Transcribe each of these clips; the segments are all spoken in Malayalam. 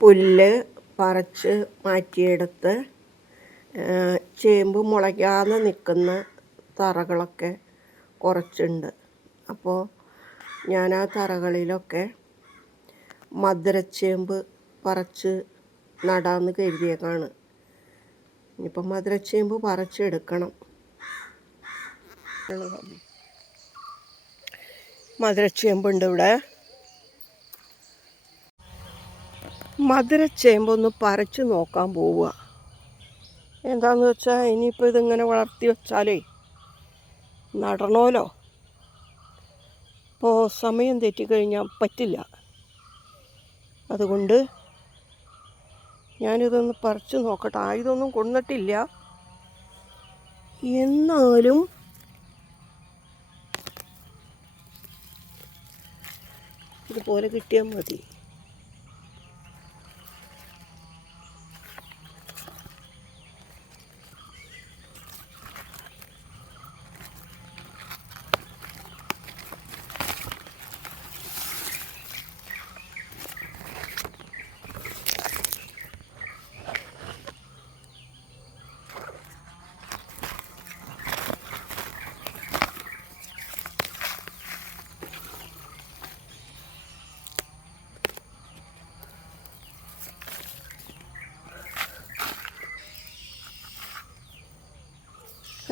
പുല്ല് പറിച്ച് മാറ്റിയെടുത്ത് ചേമ്പ് മുളയ്ക്കാതെ നിൽക്കുന്ന തറകളൊക്കെ കുറച്ചുണ്ട്. അപ്പോൾ ഞാൻ ആ തറകളിലൊക്കെ മധുരച്ചേമ്പ് പറിച്ച് നടാമെന്ന് കരുതിയേക്കാണ്. ഇനിയിപ്പം മധുരച്ചേമ്പ് പറിച്ചെടുക്കണം. മധുരച്ചേമ്പുണ്ട് ഇവിടെ. മധുരച്ചേമ്പൊന്ന് പറിച്ച് നോക്കാൻ പോവുക. എന്താണെന്ന് വെച്ചാൽ ഇനിയിപ്പോൾ ഇതിങ്ങനെ വളർത്തി വെച്ചാലേ നടണമല്ലോ. ഇപ്പോൾ സമയം തെറ്റിക്കഴിഞ്ഞാൽ പറ്റില്ല. അതുകൊണ്ട് ഞാനിതൊന്ന് പറിച്ച് നോക്കട്ടെ. ആയുധമൊന്നും കൊണ്ടിട്ടില്ല, എന്നാലും ഇതുപോലെ കിട്ടിയാൽ മതി.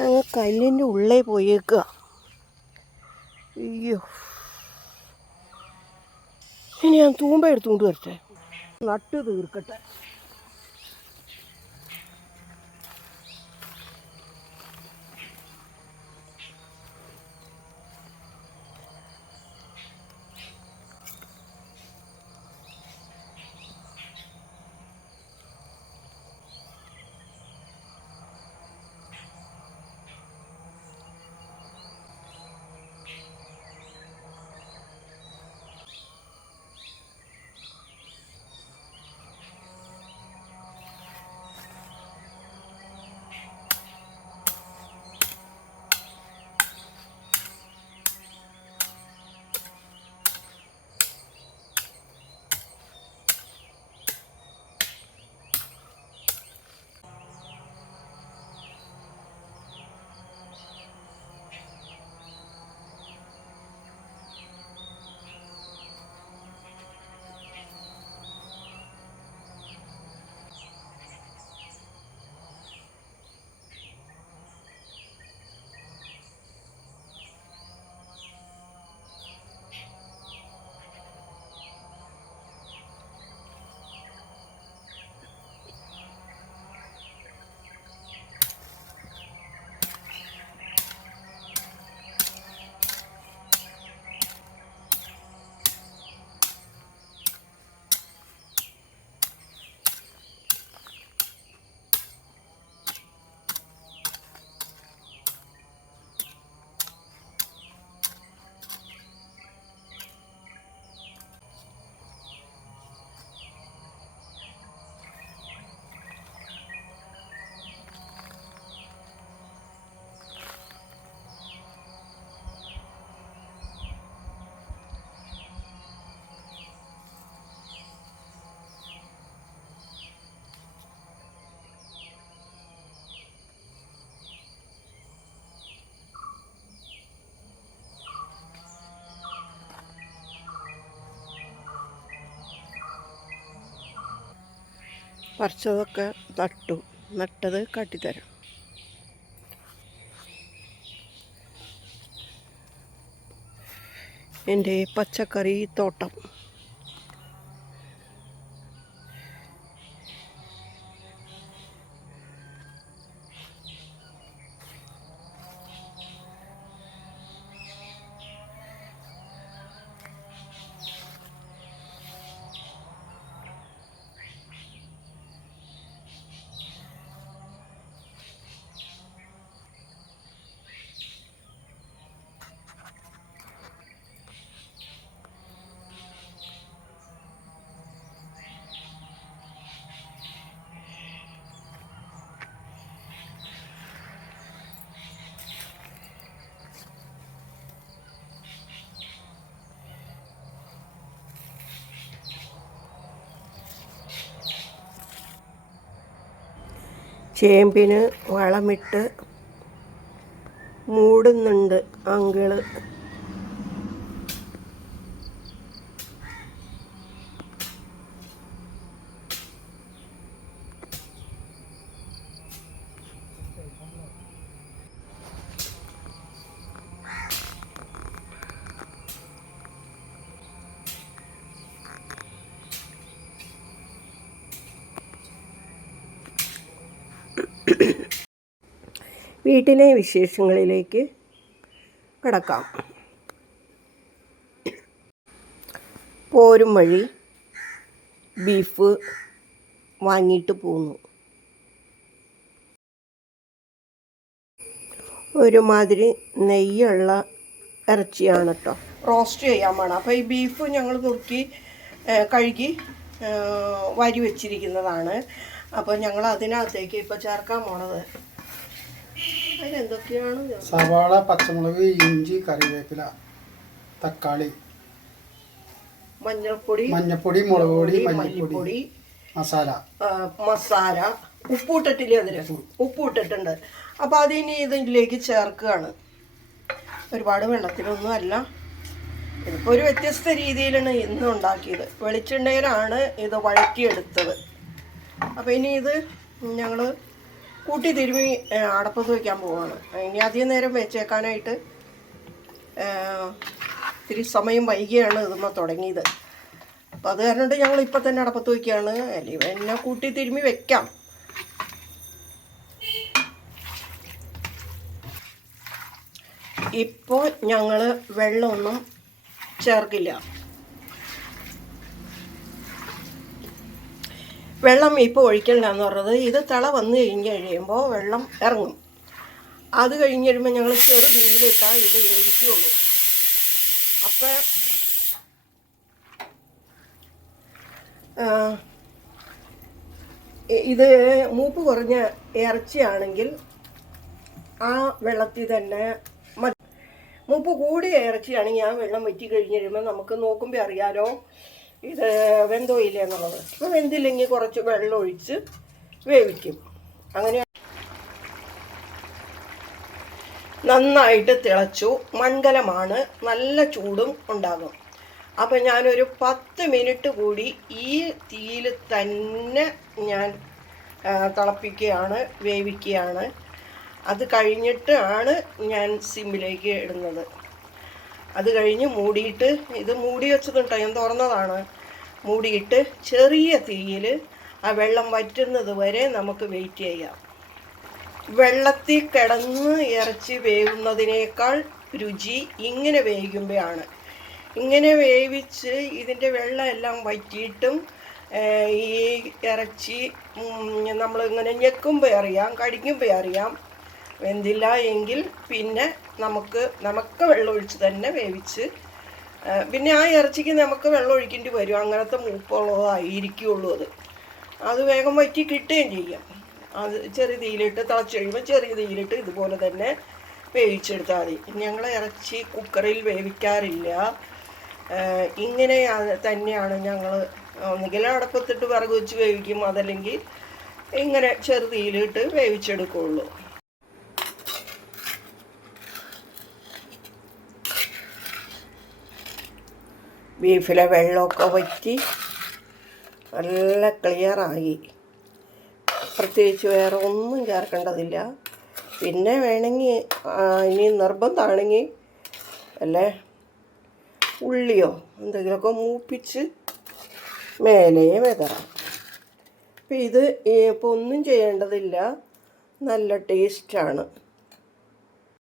അങ്ങ് കല്ലിൻ്റെ ഉള്ളിൽ പോയേക്കുക. അയ്യോ, ഇനി ഞാൻ തൂമ്പ എടുത്തുകൊണ്ട് വരട്ടെ, നട്ട് തീർക്കട്ടെ. പറിച്ചതൊക്കെ നട്ടത് കാട്ടിത്തരാം. എൻ്റെ പച്ചക്കറി തോട്ടം. ചേമ്പിന് വളമിട്ട് മൂടുന്നുണ്ട് അങ്കിള്. വീട്ടിലെ വിശേഷങ്ങളിലേക്ക് കടക്കാം. പോരും വഴി ബീഫ് വാങ്ങിയിട്ട് പോന്നു. ഒരുമാതിരി നെയ്യുള്ള ഇറച്ചിയാണ് കേട്ടോ. റോസ്റ്റ് ചെയ്യാൻ വേണം. അപ്പോൾ ഈ ബീഫ് ഞങ്ങൾ നുറുക്കി കഴുകി വാരി വെച്ചിരിക്കുന്നതാണ്. അപ്പോൾ ഞങ്ങൾ അതിനകത്തേക്ക് ഇപ്പോൾ ചേർക്കാൻ പോണത് അതിലെന്തൊക്കെയാണ്? സവാള, പച്ചമുളക്, ഇഞ്ചി, കറിവേപ്പില, തക്കാളി, മഞ്ഞൾപ്പൊടി, മുളക് പൊടി, മല്ലിപ്പൊടി, മസാല, ഉപ്പിട്ടിട്ടില്ലേ? അതിൽ ഉപ്പിട്ടിട്ടുണ്ട്. അപ്പോൾ അതിനി ഇതിലേക്ക് ചേർക്കുകയാണ്. ഒരുപാട് വെള്ളത്തിലൊന്നും അല്ല. ഇതിപ്പോൾ ഒരു വ്യത്യസ്ത രീതിയിലാണ് ഇന്ന് ഉണ്ടാക്കിയത്. വെളിച്ചെണ്ണയിലാണ് ഇത് വഴറ്റിയെടുത്തത്. അപ്പോൾ ഇനി ഇത് ഞങ്ങൾ കൂട്ടി തിരുമ്മി അടപ്പത്ത് വയ്ക്കാൻ പോവുകയാണ്. ഇനി അധികം നേരം വെച്ചേക്കാനായിട്ട് ഇത്തിരി സമയം വൈകിയാണ് ഇതുമ്മ തുടങ്ങിയത്. അപ്പോൾ അത് കാരണം ഞങ്ങൾ ഇപ്പം തന്നെ അടപ്പത്ത് വയ്ക്കുകയാണ്. അല്ലെങ്കിൽ എന്നെ കൂട്ടി തിരുമ്മി വെക്കാം. ഇപ്പോൾ ഞങ്ങൾ വെള്ളമൊന്നും ചേർക്കില്ല. വെള്ളം ഇപ്പോൾ ഒഴിക്കണ്ട എന്ന് പറഞ്ഞത് ഇത് തിള വന്നു കഴിയുമ്പോൾ വെള്ളം ഇറങ്ങും. അത് കഴിഞ്ഞ് കഴിയുമ്പോൾ ഞങ്ങൾ ചെറു തീയിലിട്ടാൽ ഇത് വേവിക്കുകയുള്ളൂ. അപ്പം ഇത് മൂപ്പ് കുറഞ്ഞ ഇറച്ചിയാണെങ്കിൽ ആ വെള്ളത്തിൽ തന്നെ മൂപ്പ് കൂടിയ ഇറച്ചിയാണെങ്കിൽ ആ വെള്ളം വറ്റി കഴിഞ്ഞ് കഴിയുമ്പോൾ നമുക്ക് നോക്കുമ്പോൾ അറിയാലോ ഇത് വെന്തോ ഇല്ല എന്നുള്ളത്. അപ്പോൾ വെന്തില്ലെങ്കിൽ കുറച്ച് വെള്ളം ഒഴിച്ച് വേവിക്കും. അങ്ങനെ നന്നായിട്ട് തിളച്ചു. മൺകലമാണ്, നല്ല ചൂടും ഉണ്ടാകും. അപ്പോൾ ഞാനൊരു 10 മിനിറ്റ് കൂടി ഈ തീയിൽ തന്നെ ഞാൻ തിളപ്പിക്കുകയാണ്, വേവിക്കുകയാണ്. അത് കഴിഞ്ഞിട്ടാണ് ഞാൻ സിമ്മിലേക്ക് ഇടുന്നത്. അത് കഴിഞ്ഞ് മൂടിയിട്ട്, ഇത് മൂടി വെച്ചതുണ്ടോ, ഞാൻ തുറന്നതാണ്, മൂടിയിട്ട് ചെറിയ തീയിൽ ആ വെള്ളം വറ്റുന്നത് വരെ നമുക്ക് വെയിറ്റ് ചെയ്യാം. വെള്ളത്തിൽ കിടന്ന് ഇറച്ചി വേവുന്നതിനേക്കാൾ രുചി ഇങ്ങനെ വേവിക്കുമ്പോഴാണ്. ഇങ്ങനെ വേവിച്ച് ഇതിൻ്റെ വെള്ളം എല്ലാം വറ്റിയിട്ടും ഈ ഇറച്ചി നമ്മളിങ്ങനെ ഞെക്കുമ്പോൾ അറിയാം, കടിക്കുമ്പോൾ അറിയാം. വെന്തില്ല എങ്കിൽ പിന്നെ നമുക്ക് വെള്ളം ഒഴിച്ച് തന്നെ വേവിച്ച്, പിന്നെ ആ ഇറച്ചിക്ക് നമുക്ക് വെള്ളം ഒഴിക്കേണ്ടി വരും. അങ്ങനത്തെ മൂപ്പുള്ളതായിരിക്കുള്ളൂ. അത് വേഗം വറ്റി കിട്ടുകയും ചെയ്യും. അത് ചെറിയ തീയിലിട്ട് തിളച്ച് കഴിയുമ്പോൾ ചെറിയ തീയിലിട്ട് ഇതുപോലെ തന്നെ വേവിച്ചെടുത്താൽ മതി. ഞങ്ങൾ ഇറച്ചി കുക്കറിൽ വേവിക്കാറില്ല. ഇങ്ങനെ തന്നെയാണ് ഞങ്ങൾ ഒന്നുകിൽ അടപ്പത്തിട്ട് വിറക് വെച്ച് വേവിക്കും, അതല്ലെങ്കിൽ ഇങ്ങനെ ചെറു തീയിലിട്ട് വേവിച്ചെടുക്കുള്ളൂ. ബീഫിലെ വെള്ളമൊക്കെ വറ്റി നല്ല ക്ലിയറായി. പ്രത്യേകിച്ച് വേറെ ഒന്നും ചേർക്കേണ്ടതില്ല. പിന്നെ വേണമെങ്കിൽ ഇനി നിർബന്ധമാണെങ്കിൽ അല്ലേ ഉള്ളിയോ എന്തെങ്കിലുമൊക്കെ മൂപ്പിച്ച് മേലെ വെതറാം. അപ്പം ഇത് ഇപ്പോൾ ഒന്നും ചെയ്യേണ്ടതില്ല. നല്ല ടേസ്റ്റാണ്.